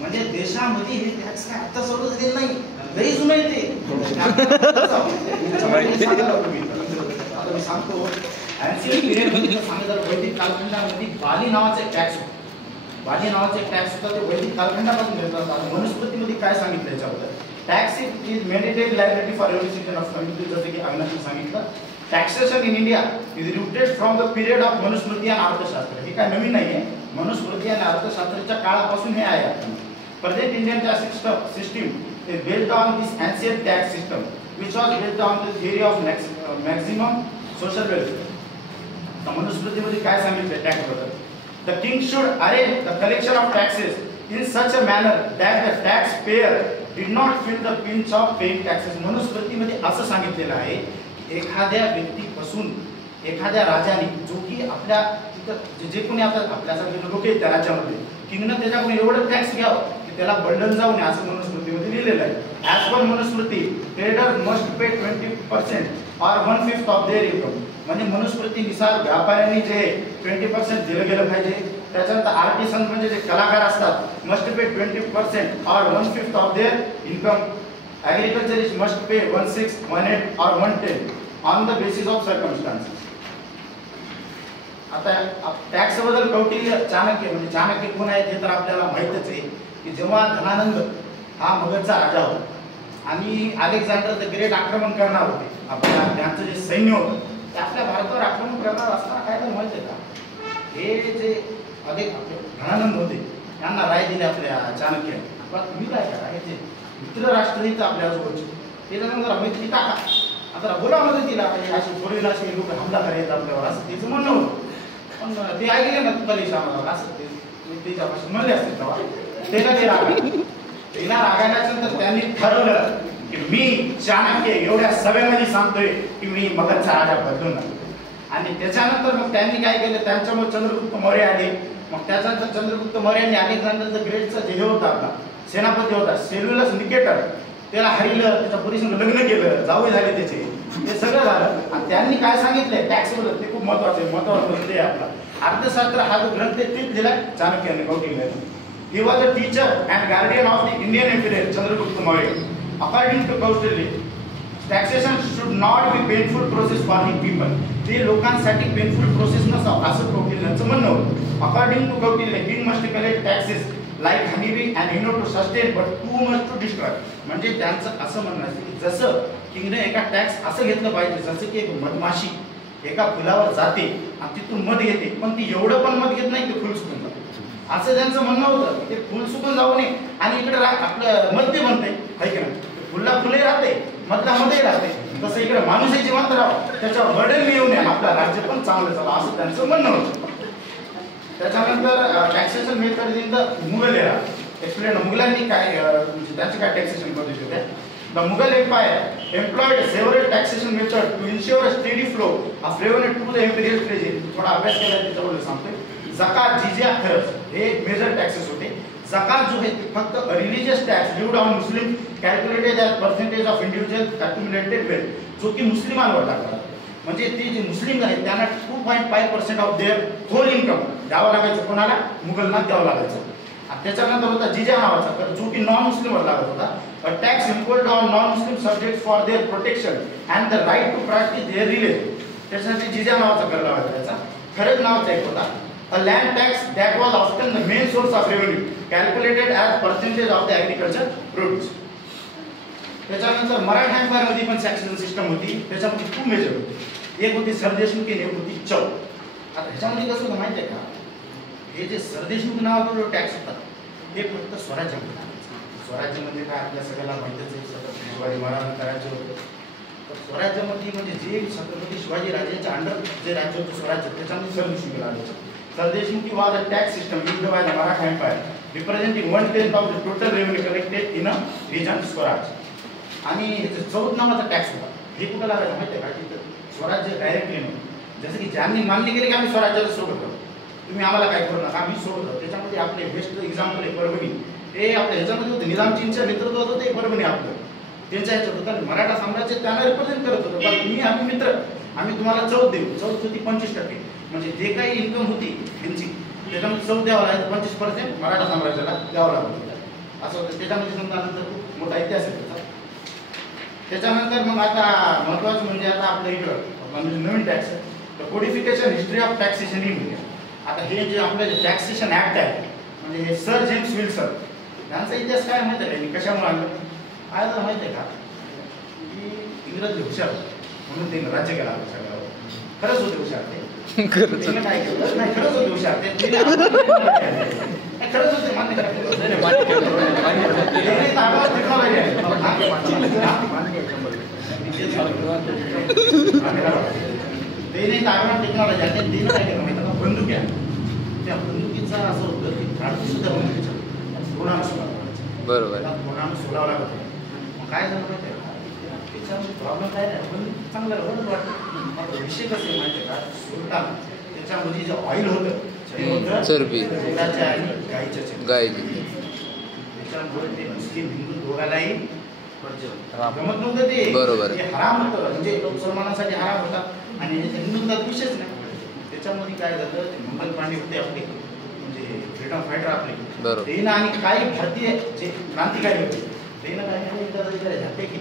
म्हणजे देशामध्ये हे टॅक्स काय आता सुरू झालेलं नाही, लई जुनं आहे ते. आता मी सांगतो ॲन्शियंट पिरियडमध्ये सांगितलं वैदिक कालखंडामध्ये बाली नावाचा एक टॅक्स होता. बाली नावाचा एक टॅक्स होता, ते वैदिक कालखंडापासून घेतला. वनस्पतीमध्ये काय सांगितलं याच्याबद्दल, tax is mandatory liability for every citizen of country. जसं की अविनाशने सांगितलं, taxation in India is rooted from the period of Manusmriti आणि अर्थशास्त्र. हे काय नवीन नाही आहे, मनुस्मृती आणि अर्थशास्त्राच्या काळापासून हे आहे. Present Indian tax system is based on this ancient tax system which was based on the theory of maximum social welfare. तर मनुस्मृतीमध्ये काय सांगितलं टॅक्स बद्दल, the king should arrange the collection of taxes in such a manner that the taxpayer did not feel the pinch of paying taxes. मनुस्मृतीमध्ये असं सांगितलेलं आहे की एखाद्या व्यक्तीपासून एखाद्या राजाने, जो की आपल्या जे कोणी आपल्यासारखे लोक आहेत त्या राज्यामध्ये, किंगनं त्याच्याकडून एवढं टॅक्स घ्यावं की त्याला बंडल जाऊ नये, असं मनुस्मृतीमध्ये लिहिलेलं आहे. As per Manusmriti trader must pay 20% or 1/5 of their income. म्हणजे मनुस्मृतीनुसार व्यापाऱ्यांनी जे 20% दिलं गेलं पाहिजे. त्याच्यानंतर आर्टिसन म्हणजे जे कलाकार असतात, must pay 20% or 1/5 of their income. Agriculturist must pay 1/6, 1/8 or 1/10 on the basis of circumstances. आता टॅक्स बद्दल कौटिल्य, चाणक्य, म्हणजे चाणक्य कोण आहेत हे तर आपल्याला माहितच आहे की जेव्हा धनानंद हा मगधचा राजा होता आणि अलेक्झांडर द ग्रेट आक्रमण करणार होते, आपल्या त्यांचं जे सैन्य होतं ते आपल्या भारतावर आक्रमण करणार असताना काय तर माहिती आहे का, हे जे धनानंद होते त्यांना राय दिली आपल्या चाणक्याने, तुम्ही काय करा, हे जे मित्र राष्ट्र आहेत आपल्याजवळचे ते जरा मैत्री टाका, आता बोला मदतीला, अशी पूर्वीला अशी लोक हमला करायचा आपल्यावर, असं त्याचं म्हणणं होतं. पण ते ऐकले ना तुला आम्हाला, असं ते त्याच्यापासून म्हणले असते तेव्हा त्याला ते रागा, तिला रागायल्यानंतर त्यांनी ठरवलं की मी चाणक्य एवढ्या सभेमध्ये सांगतोय की मी मगधचा राजा बदलून. आणि त्याच्यानंतर मग त्यांनी काय केलं, त्यांच्यामुळे चंद्रगुप्त मौर्य आले. मग त्याच्यानंतर चंद्रगुप्त मौर्यांनी अलेक्झांडर द ग्रेटचा जे हे होता आपला सेनापती होता सेल्युलस निकेटर, त्याला हरिलं, त्याच्या पुरीसंग लग्न केलं, जावई झाले त्याचे, हे सगळं झालं. आणि त्यांनी काय सांगितलंय टॅक्स बद्दल, ते खूप महत्वाचं आहे, महत्वाचं ग्रंथ आहे आपला अर्थशास्त्र. हा जो ग्रंथ आहे तेच दिला चाणक्याने, कौटिल्याने. He was a teacher and guardian of the Indian Empire, Chandragupta Maurya. According to Kautilya, taxation should not be painful process for the people. ते लोकांसाठी पेनफुल प्रोसेस नसावं असं कौटिल्यांचं म्हणणं होतं. According to Kautilya, king must collect taxes like honeybee and to sustain, but too much to destroy. म्हणजे त्यांचं असं म्हणणं आहे की जसं किंगने एका टॅक्स असं घेतलं पाहिजे जसं की एक मधमाशी एका फुलावर जाते आणि तिथून मध घेते, पण ती एवढं पण मध घेत नाही, ते फुल सुकून जाते, असं त्यांचं म्हणणं होतं. ते फुल सुकून जाऊ नये आणि इकडे आपलं मध्य बनते, आहे की नाही, फुलला फुले राहते, मधला मध्ये राहते, तसं इकडे माणूसही जिवंत राहावं, त्याच्यावर बर्डन येऊ नये, आपलं राज्य पण चांगलं चाललं, असं त्यांचं म्हणणं होतं. त्याच्यानंतर taxation method in the Mughal era explain. मुघलांनी काय त्यांची काय टॅक्सेशन पद्धती होत्या. The Mughal Empire employed several taxation methods to ensure a steady flow of revenue to the imperial treasury. थोडा अभ्यास केला त्याच्याबद्दल सांगतोय. जकात, जिझिया, खर्च हे मेजर टॅक्सेस होते. जकात जो आहे ते फक्त religious tax due on Muslim calculated as percentage of individual accumulated wealth, जो की मुस्लिमांवर टाकला. म्हणजे ते जे मुस्लिम आहेत त्यांना 2.5% ऑफ देअर होल इन्कम द्यावं लागायचं, कोणाला, मुघलांना द्यावं लागायचं. त्याच्यानंतर होता जिझिया नावाचा कर, जो की नॉन मुस्लिमवर लागत होता. A tax imposed on non-Muslim subjects for their protection and the right to practice their religion. त्याच्यासाठी जिझिया नावाचा कर लावायचा. त्याचा खरज नावाचा एक होता. A land tax that was often the main source of revenue, calculated as percentage of the agriculture produce. त्याच्यानंतर मराठा एम्पायरमध्ये पण टॅक्सेशन सिस्टम होती. त्याच्यामध्ये खूप मेजर होते. एक होती सरदेशमुखी आणि एक होती चौ. आता ह्याच्यामध्ये कसं होतं माहिती आहे का, हे जे सरदेशमुख नावाचा टॅक्स होता हे फक्त स्वराज्यामध्ये. स्वराज्यामध्ये काय आपल्या सगळ्याला माहितीच आहे, शिवाजी महाराजांचं राज्य होतं. तर स्वराज्यामध्ये म्हणजे जे छत्रपती शिवाजी राजांच्या अंडर जे राज्य होतं स्वराज्य, त्याच्यामध्ये सरदेशमुखी राज्य. Sardeshmukhi was a tax system used by the Maratha empire representing 1/10 of the total revenue collected in a region Swaraj. आणि ह्याचं चौथ नावाचा टॅक्स होता. हे कुठं लागायचं माहिती आहे का, तिथं स्वराज्य डायरेक्टली नव्हतं. जसं की ज्यांनी मान्य केले की आम्ही स्वराज्याला सोडत आहोत, तुम्ही आम्हाला काय करू नका, आम्ही सोडत आहोत. त्याच्यामध्ये आपले बेस्ट एक्झाम्पल आहे परभणी. ते आपल्या ह्याच्यामध्ये होते, निजामचींच्या नेतृत्वात होते परभणी आपलं, त्यांच्या ह्याच्यात होतं. मराठा साम्राज्य त्यांना रिप्रेझेंट करत होतं. पण तुम्ही आम्ही मित्र, आम्ही तुम्हाला चौथ देऊ. चौथ होती 25%. म्हणजे जे काही इन्कम होती त्यांची त्याच्यामध्ये चव द्यावा लागेल, 25% मराठा साम्राज्याला द्यावं लागतं असं होतं. त्याच्यामध्ये समजा नंतर खूप मोठा इतिहास आहे त्याचा. त्याच्यानंतर मग आता महत्त्वाचं म्हणजे आता आपल्या इकडं म्हणजे नवीन tax the codification history of taxation in India. आता हे जे आपलं टॅक्सेशन ऍक्ट आहे म्हणजे हे सर जेम्स विल्सन यांचा इतिहास काय माहिती आहे का, कशामुळे आलं काय तर माहिती आहे का, की इंग्रज हुशार म्हणून ते राज्य केला सगळ्यावर. खरंच होते हुशार ते, काय केलं नाही, खरंच होते हुशार ते, खरंच होते मान्य करा. टेक्नॉलॉजी आणि देणं काय केलं माहिती का, बंदुक्या. त्या बंदुकीचा असं होतं की काढून सुद्धा बंदुकीच्या कोणाला सोडावं, बरोबर कोणाला सोडावं लागत होतं. मग काय झालं माहिती आहे का, त्याच्यामध्ये प्रॉब्लेम काय नाही, पण चांगलं वाटतं. विषय कसे माहिती आहे का, सोडताना त्याच्यामध्ये जे ऑइल होतं चरबी दुधाच्या आणि गाईच्या गायची, त्याच्यामुळे ते मुस्लिम हिंदू दोघालाही गमत नव्हतं ते. बरोबर. ते हराम होतं, म्हणजे मुसलमानांसाठी हराम होता आणि हिंदूंचा विषयच नाही. त्याच्यामध्ये काय झालं, ते मंगल पांडे होते आपले म्हणजे फ्रीडम फायटर आपले, बरोबर. तेनं आणि काही भारतीय जे क्रांतिकारी होते तेनं काय केलं, झाले की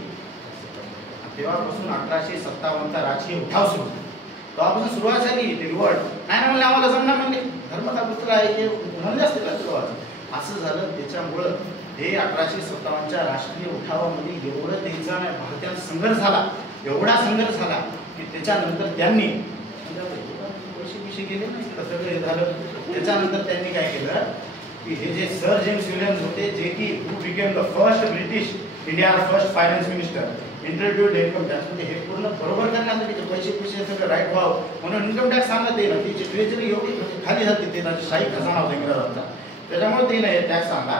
तेव्हापासून 1857चा राजकीय उठाव सुरू होता. तेव्हापासून सुरुवात झाली ते रिवॉर्ड नाही ना म्हणले, आम्हाला जमणार म्हणजे धर्माचा पुत्र आहे ते म्हणले असते का सुरुवात. असं झालं. त्याच्यामुळं हे 1857च्या राष्ट्रीय उठावामध्ये एवढं त्यांचा भारतात संघर्ष झाला, एवढा संघर्ष झाला की त्याच्यानंतर त्यांनी पैसे गेले नाही सगळं हे झालं. त्याच्यानंतर त्यांनी काय केलं की हे जे सर जेम्स विल्यम्स होते, जे की who became the first British India first finance minister, introduced income tax. म्हणजे हे पूर्ण बरोबर करण्यासाठी ते पैसे सगळं राईट व्हावं म्हणून इन्कम टॅक्स सांगत आहे ना, त्याची ट्रेजरी एवढी खाली झाली, ते शाही खजाना होता इंग्रजांचा. त्याच्यामुळे ते नाही टॅक्स आणला.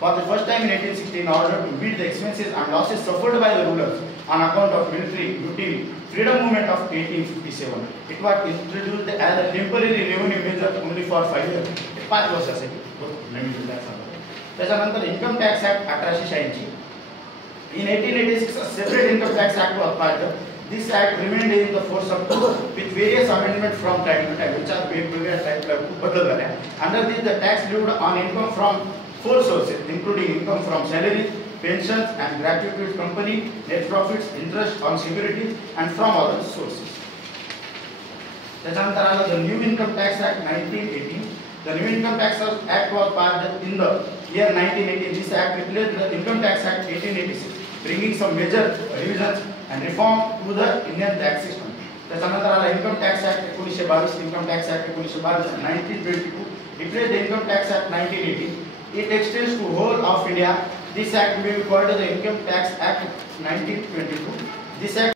For the first time in 1860, in order to meet the expenses and losses suffered by the rulers on account of military mutiny, freedom movement of 1857, it was introduced as a temporary revenue measure only for 5 years. 5 वर्षासाठी नवीन tax आला. त्याच्यानंतर income tax act 1886. In 1886, a separate income tax act was passed. This act remained in the force up to with various amendments from time to time, which are वेगवेगळ्या टाइपला बदल झाल्या. Under this, the tax lived on income from 4 sources, including income from salaries, pensions, and gratuities company, net profits, interest on securities, and from other sources. त्याच्यानंतर आलं the New Income Tax Act 1918. The New Income Tax Act was passed in the year 1918. This act replaced the Income Tax Act 1886, bringing some major revisions and reform to the Indian tax system. त्याच्यानंतर आला Income Tax Act 1922, Income Tax Act 1922, 1922 replaced the Income Tax Act 1918. It extends to whole of India. This act may be called the Income Tax Act 1922. This act